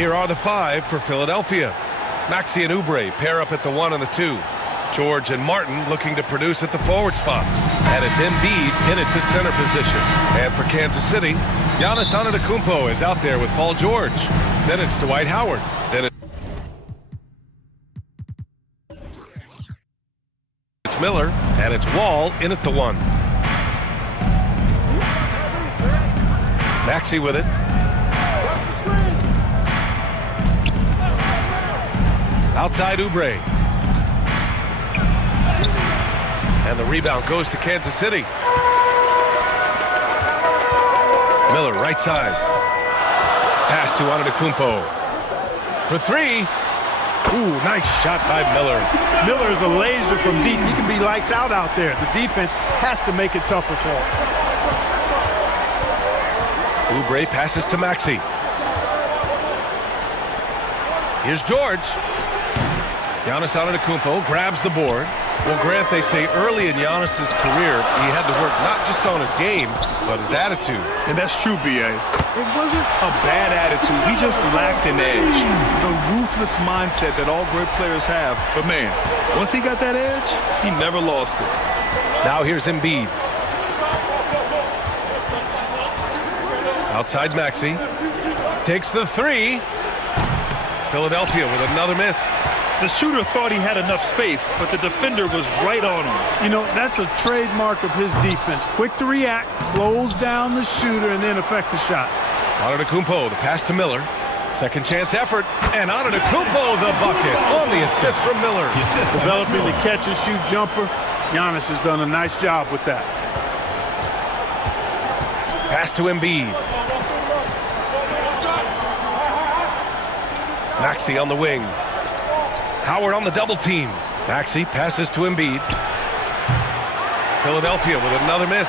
Here are the 5 for Philadelphia. Maxey and Oubre pair up at the 1 and the 2. George and Martin looking to produce at the forward spots. And it's Embiid in at the center position. And for Kansas City, Giannis Antetokounmpo is out there with Paul George. Then it's Dwight Howard. Then it's Miller, and it's Wall in at the 1. Maxey with it. Outside Oubre. And the rebound goes to Kansas City. Miller, right side. Pass to Antetokounmpo. For 3. Ooh, nice shot by Miller. Miller is a laser from deep. He can be lights out there. The defense has to make it tougher for him. Oubre passes to Maxey. Here's George. Giannis Antetokounmpo grabs the board. Well, Grant, they say early in Giannis's career, he had to work not just on his game, but his attitude. And that's true, B.A. It wasn't a bad attitude. He just lacked an edge. The ruthless mindset that all great players have. But, man, once he got that edge, he never lost it. Now here's Embiid. Outside Maxey. Takes the 3. Philadelphia with another miss. The shooter thought he had enough space, but the defender was right on him. You know, that's a trademark of his defense. Quick to react, close down the shooter, and then affect the shot. Antetokounmpo, the pass to Miller. Second chance effort, and Antetokounmpo the bucket on the assist from Miller. Developing the catch-and-shoot jumper. Giannis has done a nice job with that. Pass to Embiid. Maxey on the wing. Howard on the double team. Maxey passes to Embiid. Philadelphia with another miss.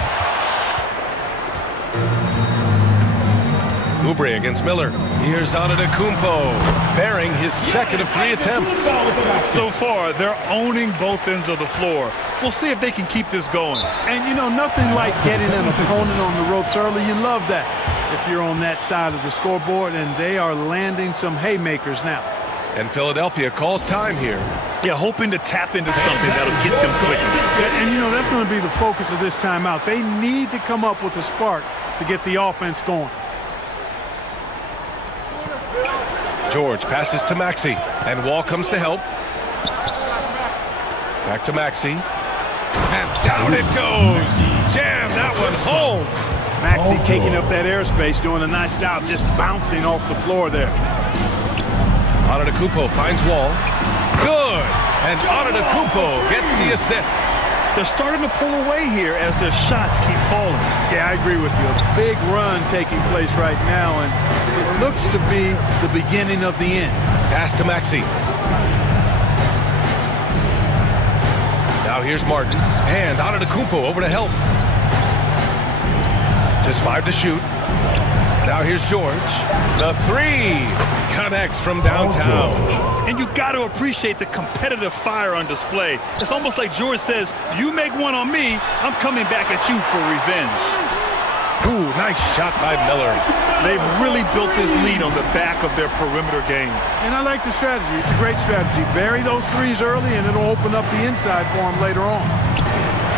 Oubre against Miller. Here's Antetokounmpo, bearing his second of 3 attempts. So far, they're owning both ends of the floor. We'll see if they can keep this going. And, you know, nothing like getting an opponent on the ropes early. You love that if you're on that side of the scoreboard, and they are landing some haymakers now. And Philadelphia calls time here. Yeah, hoping to tap into something that'll get them clicking. And, you know, that's going to be the focus of this timeout. They need to come up with a spark to get the offense going. George passes to Maxey, and Wall comes to help. Back to Maxey. And down it goes. Jam that one home. Maxey taking up that airspace, doing a nice job just bouncing off the floor there. Antetokounmpo finds Wall. Good. And Antetokounmpo gets the assist. They're starting to pull away here as their shots keep falling. Yeah, I agree with you. A big run taking place right now, and it looks to be the beginning of the end. Pass to Maxey. Now here's Martin. And Antetokounmpo over to help. Just 5 to shoot. Now here's George. The 3 connects from downtown. And you got to appreciate the competitive fire on display. It's almost like George says, you make one on me, I'm coming back at you for revenge. Ooh, nice shot by Miller. They've really built this lead on the back of their perimeter game. And I like the strategy. It's a great strategy. Bury those 3s early, and it'll open up the inside for them later on.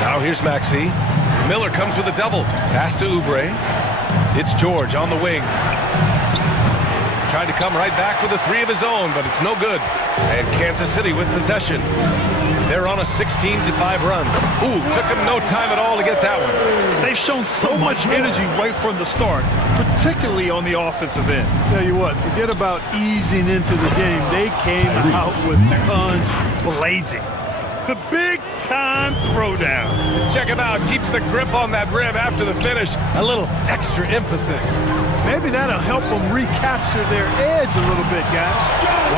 Now here's Maxey. Miller comes with a double. Pass to Oubre. It's George on the wing. Tried to come right back with a 3 of his own, but it's no good. And Kansas City with possession. They're on a 16-5 run. Ooh, took them no time at all to get that one. They've shown so much energy right from the start, particularly on the offensive end. Tell you what, forget about easing into the game. They came out with guns blazing. The big-time throwdown. Check him out. Keeps the grip on that rim after the finish. A little extra emphasis. Maybe that'll help them recapture their edge a little bit, guys.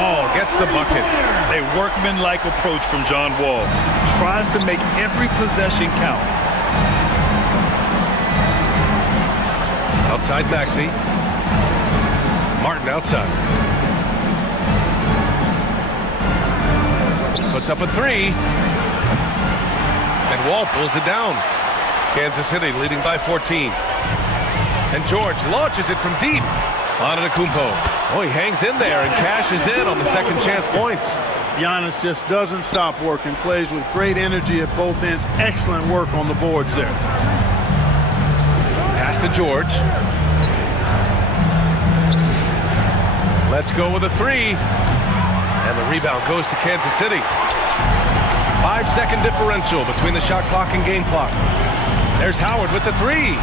Wall gets the bucket. A workmanlike approach from John Wall. Tries to make every possession count. Outside Maxey. Martin outside. Puts up a 3. And Wall pulls it down. Kansas City leading by 14. And George launches it from deep. Antetokounmpo. Oh, he hangs in there and cashes in on the second chance points. Giannis just doesn't stop working, plays with great energy at both ends. Excellent work on the boards there. Pass to George. Let's go with a three. And the rebound goes to Kansas City. 5-second differential between the shot clock and game clock. There's Howard with the three.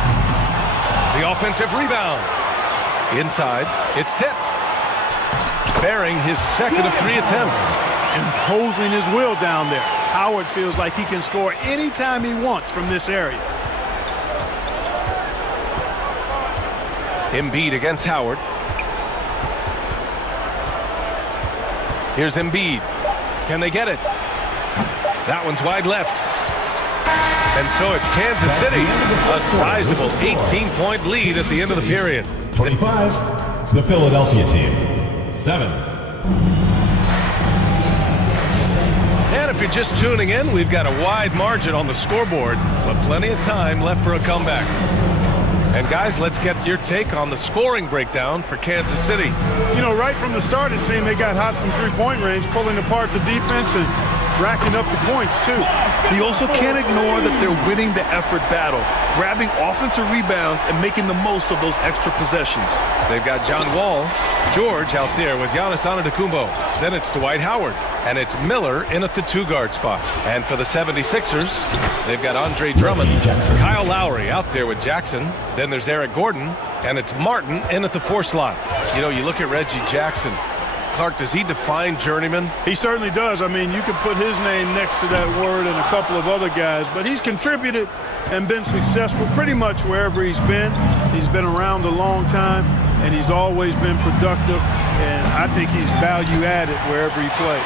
The offensive rebound. Inside, it's tipped. Bearing his second of 3 attempts. Imposing his will down there. Howard feels like he can score anytime he wants from this area. Embiid against Howard. Here's Embiid. Can they get it? That one's wide left. And so it's Kansas City, a sizable 18-point lead at the end of the period. 25, the Philadelphia team. 7. And if you're just tuning in, we've got a wide margin on the scoreboard, but plenty of time left for a comeback. And guys, let's get your take on the scoring breakdown for Kansas City. You know, right from the start, it seemed they got hot from three-point range, pulling apart the defense and racking up the points, too. You also can't ignore that they're winning the effort battle, grabbing offensive rebounds and making the most of those extra possessions. They've got John Wall, George out there with Giannis Antetokounmpo. Then it's Dwight Howard, and it's Miller in at the 2-guard spot. And for the 76ers, they've got Andre Drummond, Kyle Lowry out there with Jackson. Then there's Eric Gordon, and it's Martin in at the 4 slot. You know, you look at Reggie Jackson. Clark, does he define journeyman? He certainly does. I mean, you could put his name next to that word and a couple of other guys, but he's contributed and been successful pretty much wherever he's been. He's been around a long time, and he's always been productive, and I think he's value-added wherever he plays.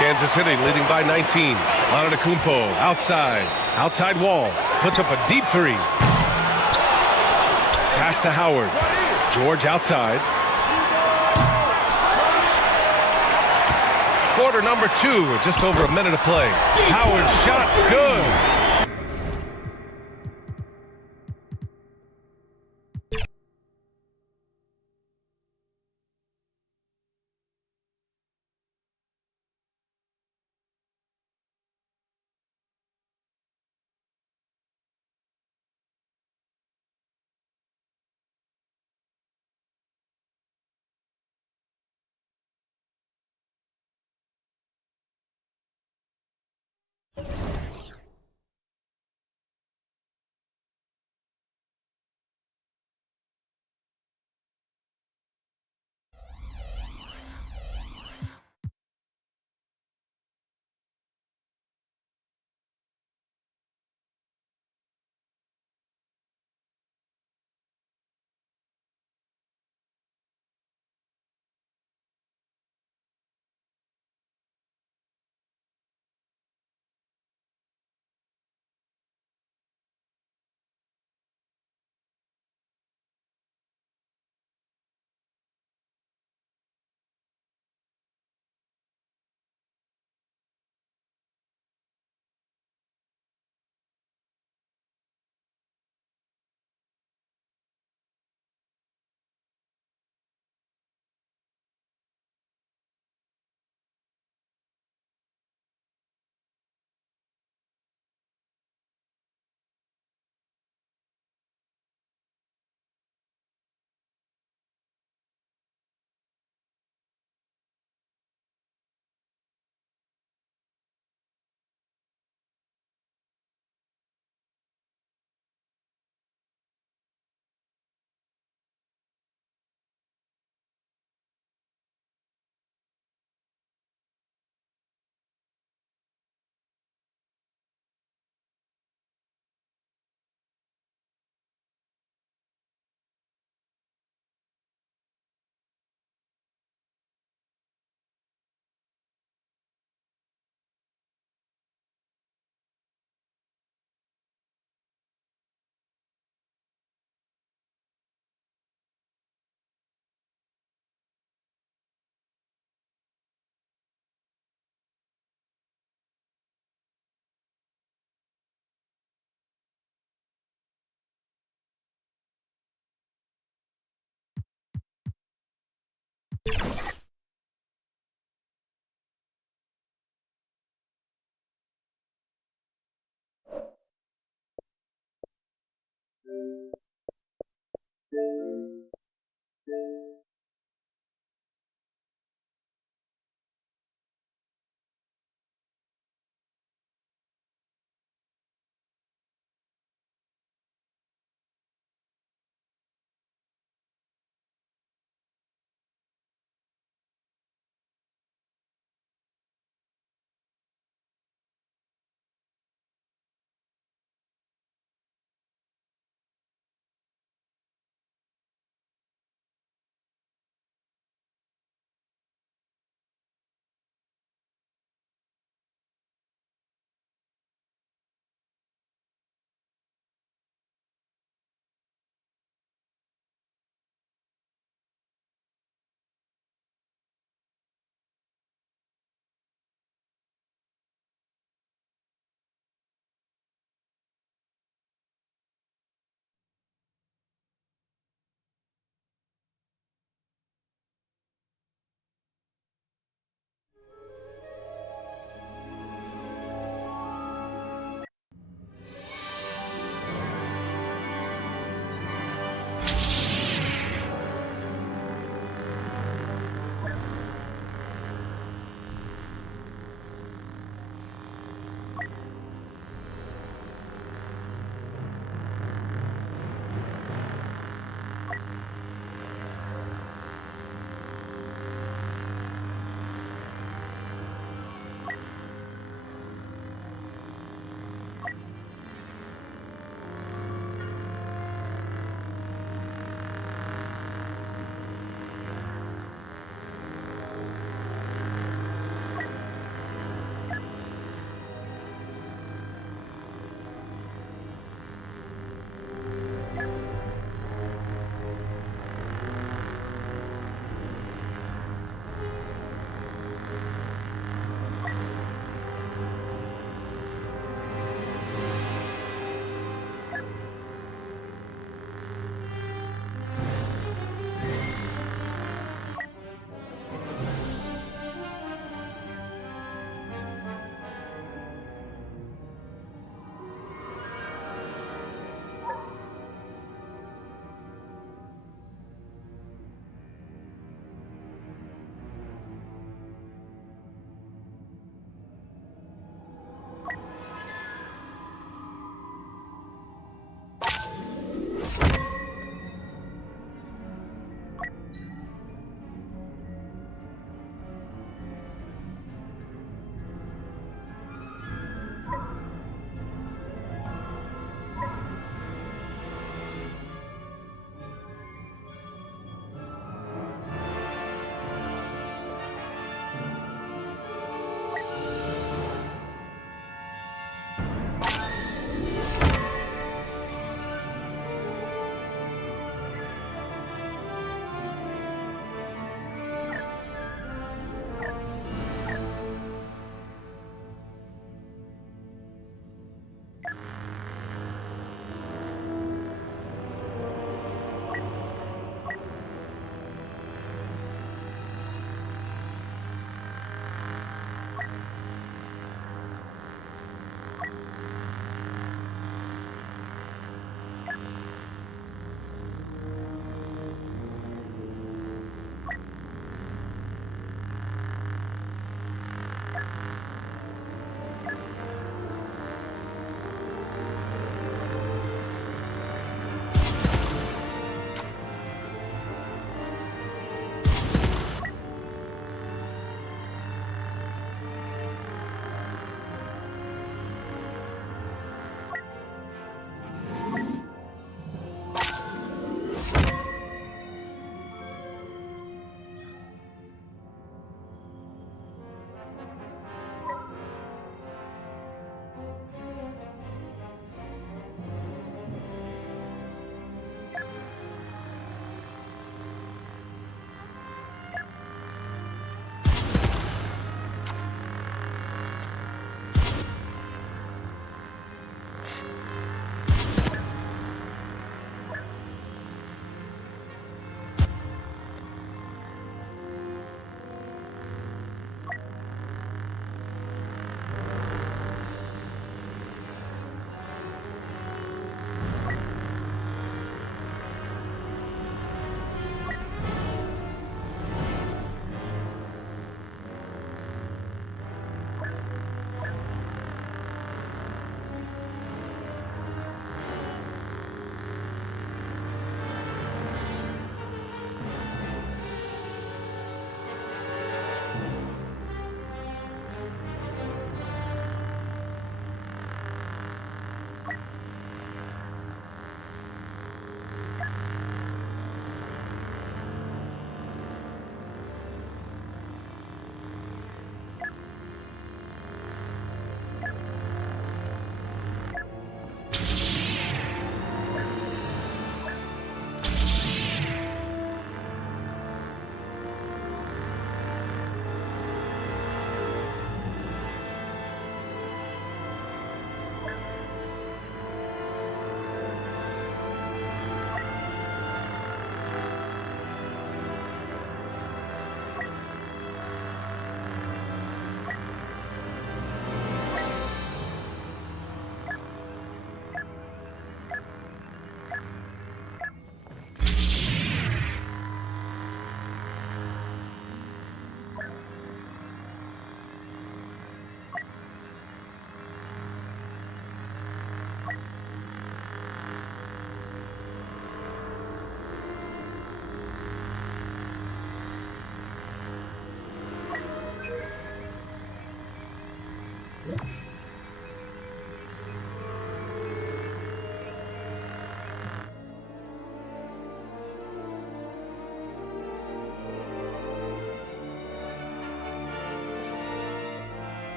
Kansas City leading by 19. Antetokounmpo outside wall, puts up a deep three. Pass to Howard. George outside. Quarter number 2 with just over a minute to play. Howard's shot's good.